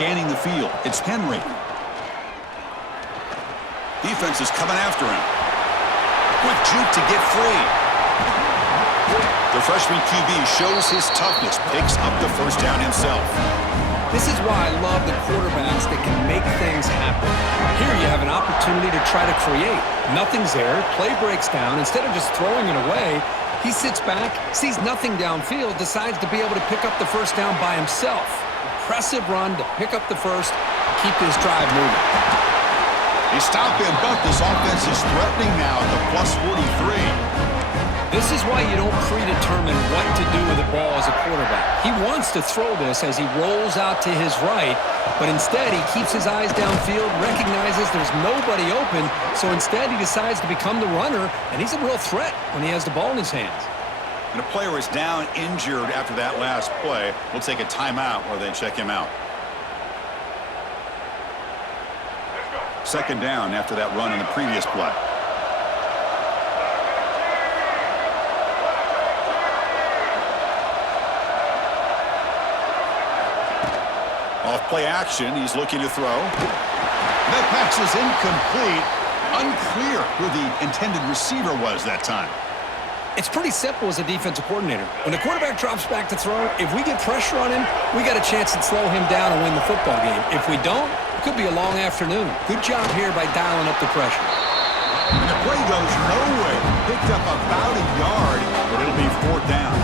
scanning the field. It's Henry. Defense is coming after him. Quick juke to get free. The freshman QB shows his toughness, picks up the first down himself. This is why I love the quarterbacks that can make things happen. Here you have an opportunity to try to create. Nothing's there, play breaks down. Instead of just throwing it away, he sits back, sees nothing downfield, decides to be able to pick up the first down by himself. Impressive run to pick up the first, keep this drive moving. They stop him, but this offense is threatening now at the plus 43. This is why you don't predetermine what to do with the ball as a quarterback. He wants to throw this as he rolls out to his right, but instead he keeps his eyes downfield, recognizes there's nobody open, so instead he decides to become the runner, and he's a real threat when he has the ball in his hands. And a player is down injured after that last play. We'll take a timeout while they check him out. Second down after that run in the previous play. Off play action, he's looking to throw. That pass is incomplete. Unclear who the intended receiver was that time. It's pretty simple as a defensive coordinator. When the quarterback drops back to throw, if we get pressure on him, we got a chance to slow him down and win the football game. If we don't, it could be a long afternoon. Good job here by dialing up the pressure. And the play goes nowhere. Picked up about a yard, but it'll be fourth down.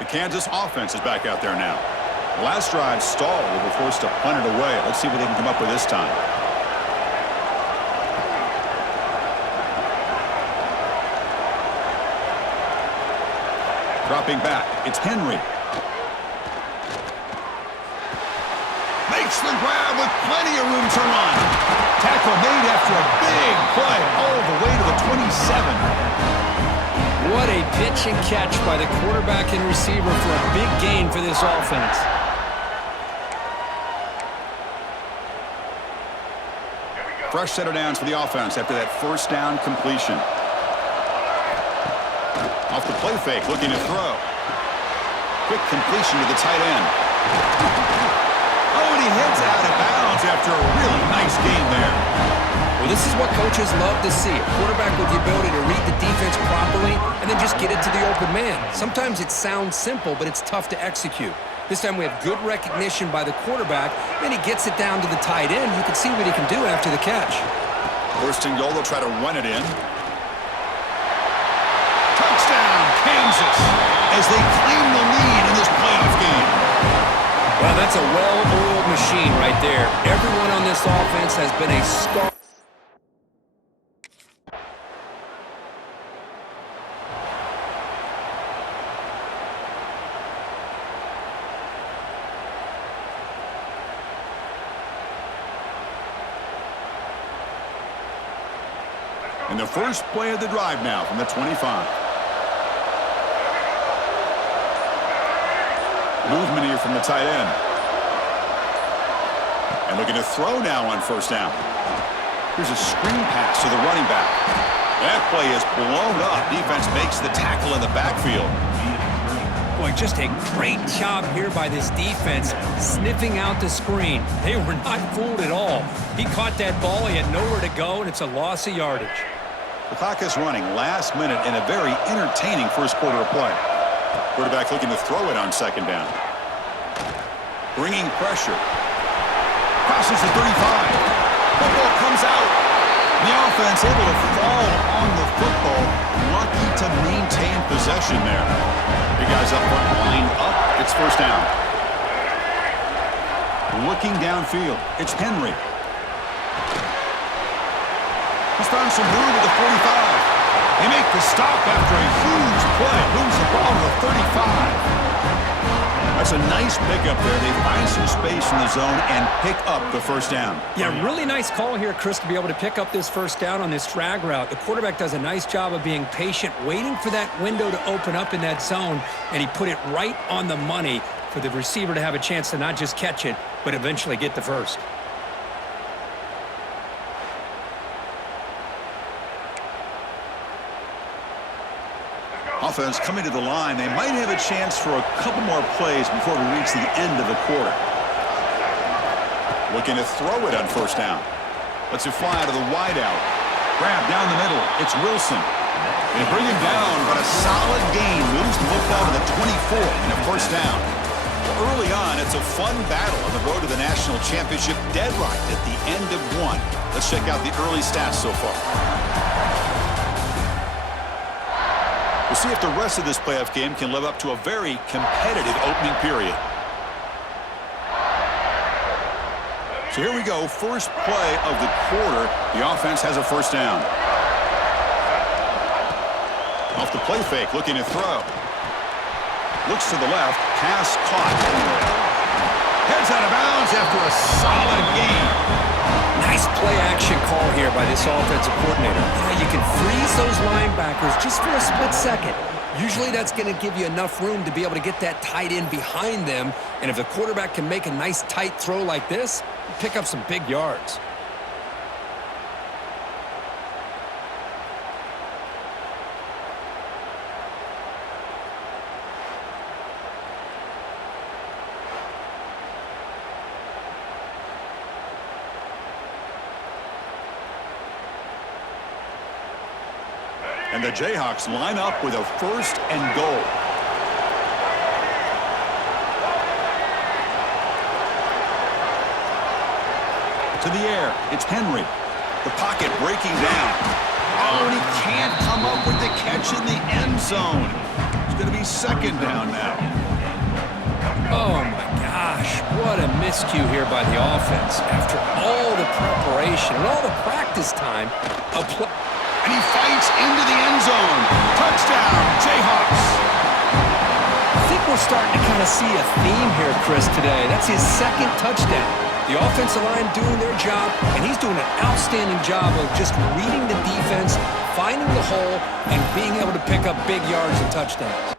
The Kansas offense is back out there now. The last drive stalled. They were forced to punt it away. Let's see what they can come up with this time. Dropping back. It's Henry. Makes the grab with plenty of room to run. Tackle made after a big play all the way to the 27. What a pitch and catch by the quarterback and receiver for a big gain for this offense. Fresh set of downs for the offense after that first down completion. Off the play fake, looking to throw. Quick completion to the tight end. Oh, and he heads out of bounds after a really nice game there. Well, this is what coaches love to see. A quarterback with the ability to read the defense properly and then just get it to the open man. Sometimes it sounds simple, but it's tough to execute. This time we have good recognition by the quarterback, then he gets it down to the tight end. You can see what he can do after the catch. First and goal, they'll try to run it in. Touchdown, Kansas, as they claim the lead in this playoff game. Well, that's a well-oiled machine right there. Everyone on this offense has been a star. And the first play of the drive now from the 25. Movement here from the tight end. And looking to throw now on first down. Here's a screen pass to the running back. That play is blown up. Defense makes the tackle in the backfield. Boy, just a great job here by this defense, sniffing out the screen. They were not fooled at all. He caught that ball, he had nowhere to go, and it's a loss of yardage. The clock is running last minute in a very entertaining first quarter of play. Quarterback looking to throw it on second down. Bringing pressure. Crosses the 35. Football comes out. The offense able to fall on the football. Lucky to maintain possession there. The guys up front lined up. It's first down. Looking downfield. It's Henry. He's found some room at the 45. They make the stop after a huge play. Moves the ball to the 35. A That's a nice pickup there. They find some space in the zone and pick up the first down. Yeah, really nice call here, Chris, to be able to pick up this first down on this drag route. The quarterback does a nice job of being patient, waiting for that window to open up in that zone, and he put it right on the money for the receiver to have a chance to not just catch it, but eventually get the first. Offense coming to the line. They might have a chance for a couple more plays before we reach the end of the quarter. Looking to throw it on first down. Lets it fly out of the wideout. Grab down the middle. It's Wilson. They bring him down, but a solid gain moves the football to the 24 and a first down. Early on, it's a fun battle on the road to the national championship, deadlocked at the end of one. Let's check out the early stats so far. We'll see if the rest of this playoff game can live up to a very competitive opening period. So here we go, first play of the quarter. The offense has a first down. Off the play fake, looking to throw. Looks to the left, pass caught. Heads out of bounds after a solid gain. Nice play-action call here by this offensive coordinator. You can freeze those linebackers just for a split second. Usually that's going to give you enough room to be able to get that tight end behind them. And if the quarterback can make a nice tight throw like this, pick up some big yards. And the Jayhawks line up with a first and goal. To the air, it's Henry. The pocket breaking down. Oh, and he can't come up with the catch in the end zone. It's going to be second down now. Oh, my gosh. What a miscue here by the offense. After all the preparation and all the practice time, and he fights into the end zone. Touchdown, Jayhawks. I think we're starting to kind of see a theme here, Chris, today. That's his second touchdown. The offensive line doing their job, and he's doing an outstanding job of just reading the defense, finding the hole, and being able to pick up big yards and touchdowns.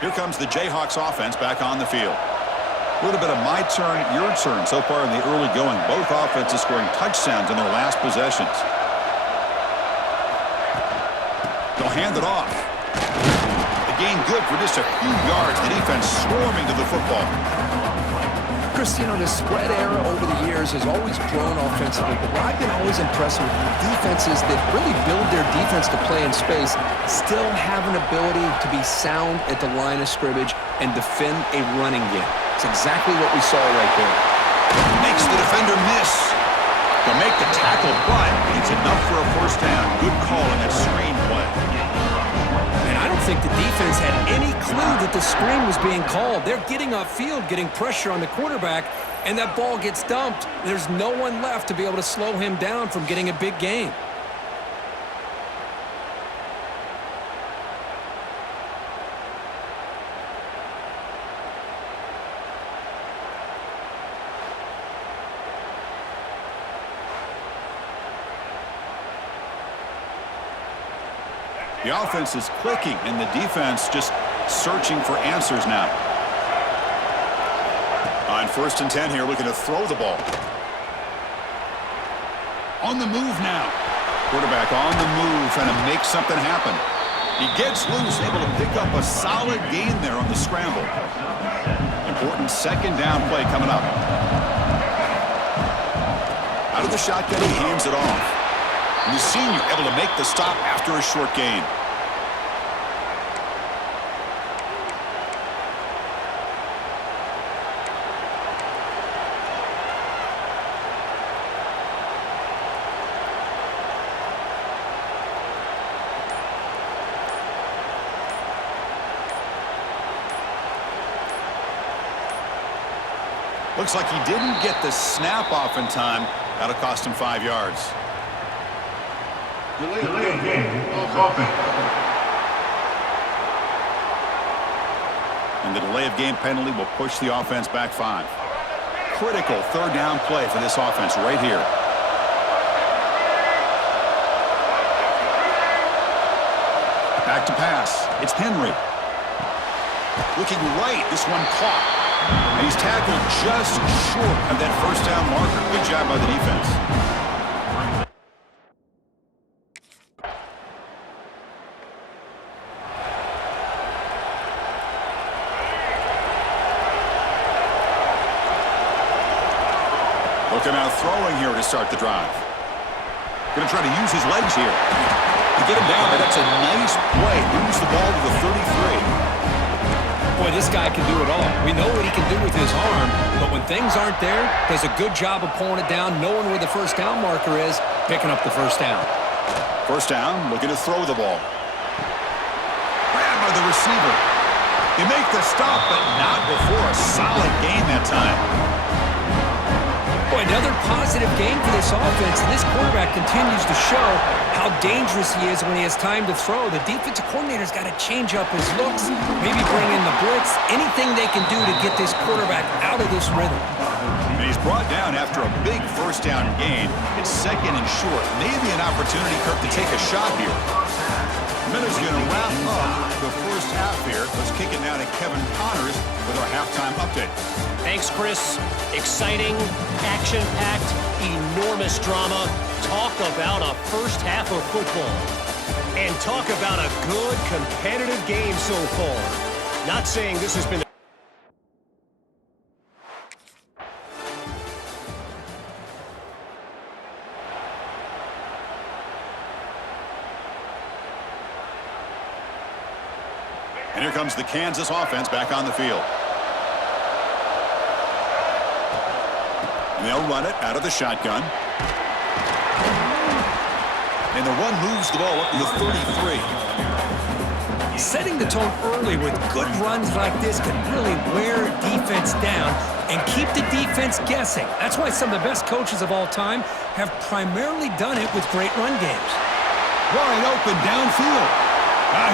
Here comes the Jayhawks offense back on the field. A little bit of my turn, your turn so far in the early going. Both offenses scoring touchdowns in their last possessions. They'll hand it off. The gain good for just a few yards. The defense swarming to the football. Chris, the spread era over the years has always grown offensively, but what I've been always impressed with defenses that really build their defense to play in space still have an ability to be sound at the line of scrimmage and defend a running game. It's exactly what we saw right there. Makes the defender miss. They'll make the tackle, but it's enough for a first down. Good call on that screen play. And I don't think the defense had any clue that the screen was being called. They're getting upfield, getting pressure on the quarterback, and that ball gets dumped. There's no one left to be able to slow him down from getting a big gain. The offense is clicking, and the defense just searching for answers now. On first and 10 here, looking to throw the ball. On the move now. Quarterback on the move, trying to make something happen. He gets loose, able to pick up a solid gain there on the scramble. Important second down play coming up. Out of the shotgun, he hands it off. And the senior able to make the stop after a short gain. Looks like he didn't get the snap off in time. That'll cost him 5 yards. Delay of game. Offense. And the delay of game penalty will push the offense back 5. Critical third down play for this offense right here. Back to pass. It's Henry. Looking right. This one caught. And he's tackled just short of that first down marker. Good job by the defense. Looking out throwing here to start the drive. Going to try to use his legs here. To get him down, but that's a nice play. Moves the ball to the 33. Boy, this guy can do it all. We know what he can do with his arm, but when things aren't there, does a good job of pulling it down, knowing where the first down marker is, picking up the first down. First down, looking to throw the ball. Grabbed by the receiver. They make the stop, but not before a solid gain that time. Boy, another positive game for this offense, and this quarterback continues to show how dangerous he is when he has time to throw. The defensive coordinator's got to change up his looks, maybe bring in the blitz, anything they can do to get this quarterback out of this rhythm. And he's brought down after a big first down gain. It's second and short. Maybe an opportunity, Kirk, to take a shot here. Miller's going to wrap up the first half here. Let's kick it now to Kevin Connors with our halftime update. Thanks, Chris. Exciting, action-packed, enormous drama. Talk about a first half of football. And talk about a good, competitive game so far. Not saying this has been... And here comes the Kansas offense back on the field. And they'll run it out of the shotgun. And the run moves the ball up to the 33. Setting the tone early with good runs like this can really wear defense down and keep the defense guessing. That's why some of the best coaches of all time have primarily done it with great run games. Wide open downfield.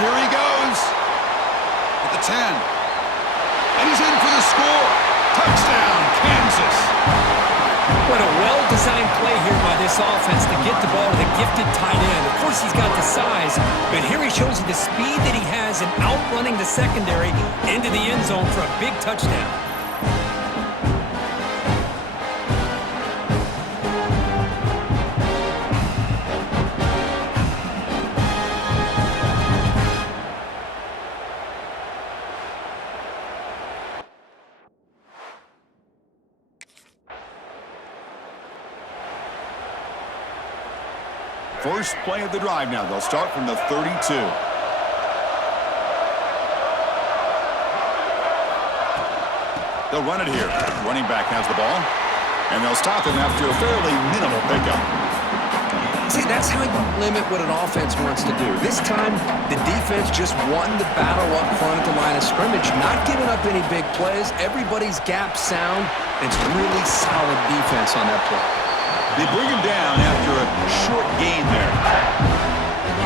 Here he goes. At the 10. And he's in for the score. Touchdown, Kansas. What a well-designed play here by this offense to get the ball to the gifted tight end. Of course, he's got the size, but here he shows you the speed that he has in outrunning the secondary into the end zone for a big touchdown. First play of the drive now. They'll start from the 32. They'll run it here. Running back has the ball. And they'll stop him after a fairly minimal pickup. See, that's how you limit what an offense wants to do. This time, the defense just won the battle up front at the line of scrimmage, not giving up any big plays. Everybody's gap sound. It's really solid defense on that play. They bring him down after a short gain there.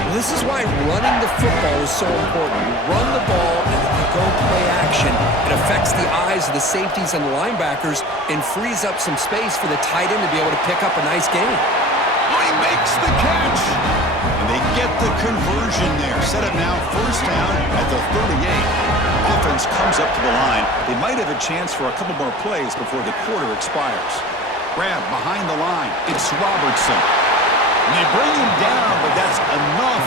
Well, this is why running the football is so important. You run the ball and then you go play action. It affects the eyes of the safeties and the linebackers and frees up some space for the tight end to be able to pick up a nice gain. Oh, he makes the catch. And they get the conversion there. Set up now first down at the 38. Offense comes up to the line. They might have a chance for a couple more plays before the quarter expires. Grab behind the line. It's Robertson. And they bring him down, but that's enough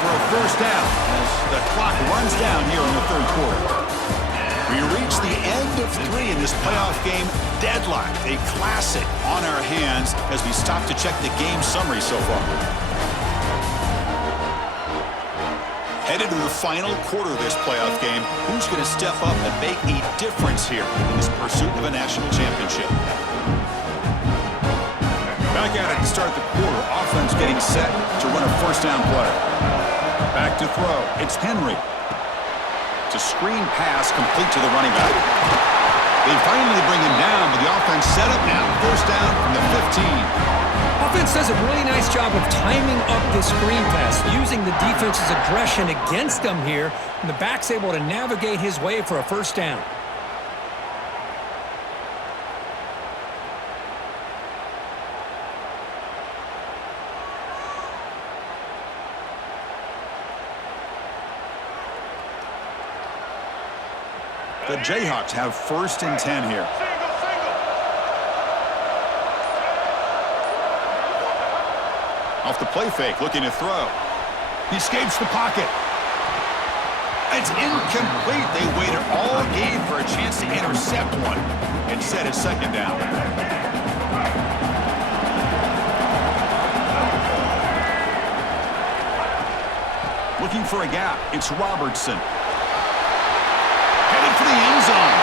for a first down as the clock runs down here in the third quarter. We reach the end of 3 in this playoff game. Deadlocked, a classic on our hands as we stop to check the game summary so far. Headed to the final quarter of this playoff game, who's going to step up and make a difference here in this pursuit of a national championship? Back at it to start the quarter. Offense getting set to run a first down play. Back to throw. It's Henry. It's a screen pass complete to the running back. They finally bring him down, but the offense set up now. First down from the 15. Offense does a really nice job of timing up this screen pass, using the defense's aggression against them here, and the back's able to navigate his way for a first down. The Jayhawks have 1st and 10 here. Off the play fake, looking to throw. He escapes the pocket. It's incomplete. They waited all game for a chance to intercept one. Instead, it's 2nd down. Looking for a gap. It's Robertson. Headed for the end zone.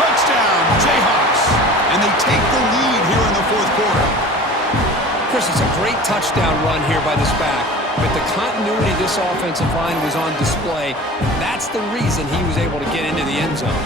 Touchdown, Jayhawks. And they take the lead here in the 4th quarter. Chris, it's a great touchdown run here by this back, but the continuity of this offensive line was on display. That's the reason he was able to get into the end zone.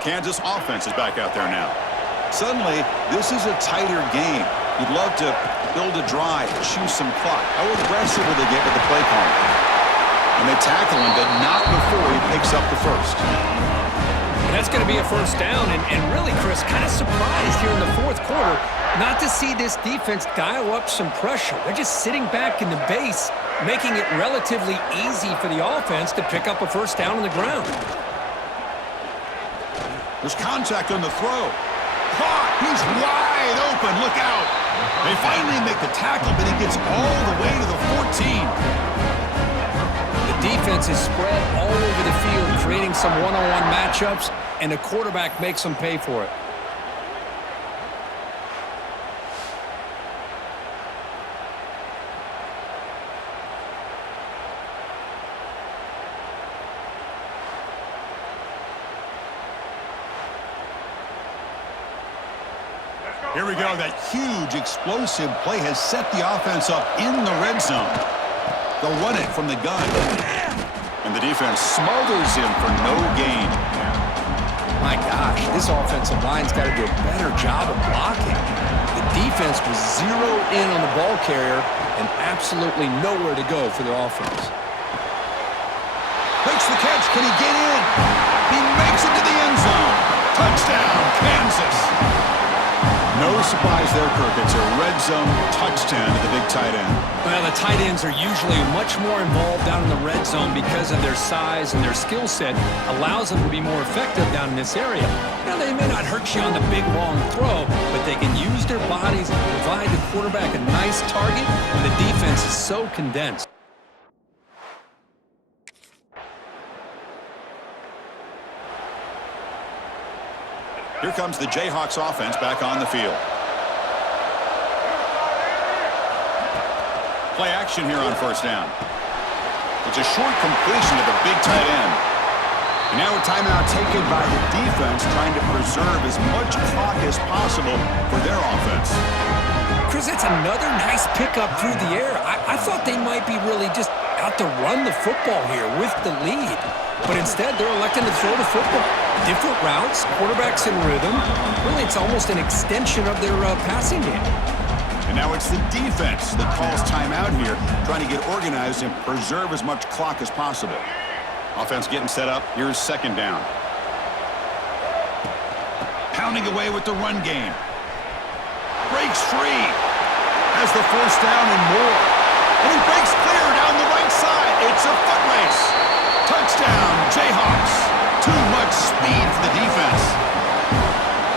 Kansas offense is back out there now. Suddenly, this is a tighter game. You'd love to build a drive, choose some clock. How aggressive will they get with the play calling? And they tackle him, but not before he picks up the first. And that's going to be a first down. And really, Chris, kind of surprised here in the 4th quarter not to see this defense dial up some pressure. They're just sitting back in the base, making it relatively easy for the offense to pick up a first down on the ground. There's contact on the throw. Caught! He's wide open. Look out! They finally make the tackle, but he gets all the way to the 14. The defense is spread all over the field, creating some one-on-one matchups, and the quarterback makes them pay for it. Here we go. That huge, explosive play has set the offense up in the red zone. They'll run it from the gun. And the defense smothers him for no gain. My gosh, this offensive line's got to do a better job of blocking. The defense was zeroed in on the ball carrier and absolutely nowhere to go for the offense. Makes the catch. Can he get in? He makes it to the end zone. Touchdown, Kansas. No surprise there, Kirk. It's a red zone touchdown to the big tight end. Well, the tight ends are usually much more involved down in the red zone because of their size and their skill set allows them to be more effective down in this area. Now, they may not hurt you on the big, long throw, but they can use their bodies to provide the quarterback a nice target when the defense is so condensed. Here comes the Jayhawks offense back on the field. Play action here on first down. It's a short completion to the big tight end. And now a timeout taken by the defense, trying to preserve as much clock as possible for their offense. Chris, that's another nice pickup through the air. I thought they might be really just out to run the football here with the lead. But instead, they're electing to throw the football. Different routes, quarterbacks in rhythm. Really, it's almost an extension of their passing game. And now it's the defense that calls timeout here, trying to get organized and preserve as much clock as possible. Offense getting set up. Here's 2nd down. Pounding away with the run game. Breaks free. Has the first down and more. And he breaks clear down the right side. It's a foot race. Touchdown, Jayhawks. Too much speed for the defense.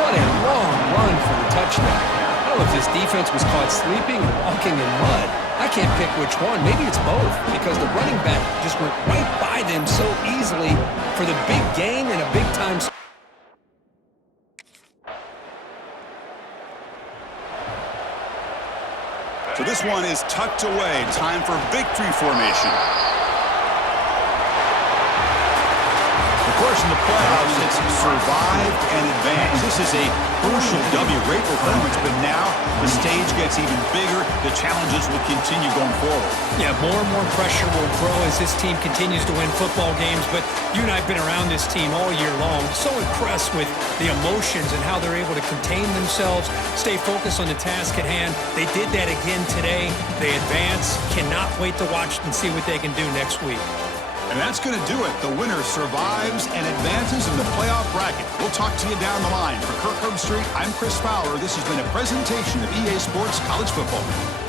What a long run for the touchdown. I don't know if this defense was caught sleeping or walking in mud. I can't pick which one. Maybe it's both, because the running back just went right by them so easily for the big gain and a big-time. So this one is tucked away. Time for victory formation. The Of course, in the playoffs, it's survive and advance. This is a crucial W. Great performance, but now the stage gets even bigger. The challenges will continue going forward. Yeah, more and more pressure will grow as this team continues to win football games, but you and I have been around this team all year long. So impressed with the emotions and how they're able to contain themselves, stay focused on the task at hand. They did that again today. They advance. Cannot wait to watch and see what they can do next week. And that's going to do it. The winner survives and advances in the playoff bracket. We'll talk to you down the line. For Kirk Herbstreit, I'm Chris Fowler. This has been a presentation of EA Sports College Football.